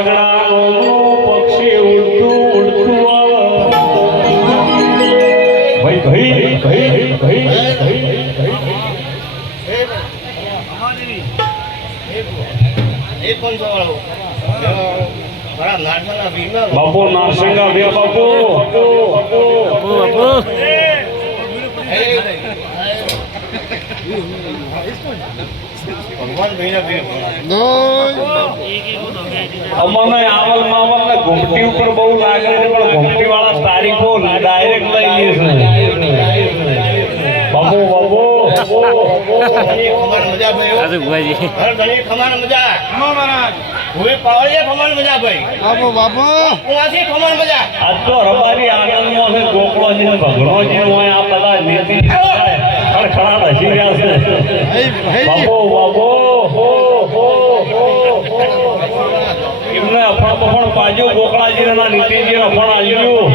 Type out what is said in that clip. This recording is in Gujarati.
કાગડાનો પક્ષી ઉડતું ઉડતું આવે ભાઈ ભાઈ ભાઈ ભાઈ બાપુ નારસિંગા બે બાપુ અમને આવલ માવલ ને ઘૂમટી ઉપર બહુ લાગે છે પણ ઘૂમટી વાળા તારીખો ડાયરેક્ટ લઈ લે છે બાબુ બાબુ મજા ભાઈ ખમાન મજા હું પાવળીએ ખમાન મજા ભાઈ બાપુ બાપુ કોવાથી ખમાન મજા આજ તો રબારી આનંદમાં છે ગોકળોજી ને ભગણોજી હોય આ બધા નીતિ ખડખડાટ હસી રહ્યા છે બાપુ બાપુ એમને અફણ બફણ પાજો ગોકળાજી ના નીતિજી અફણ આવ્યું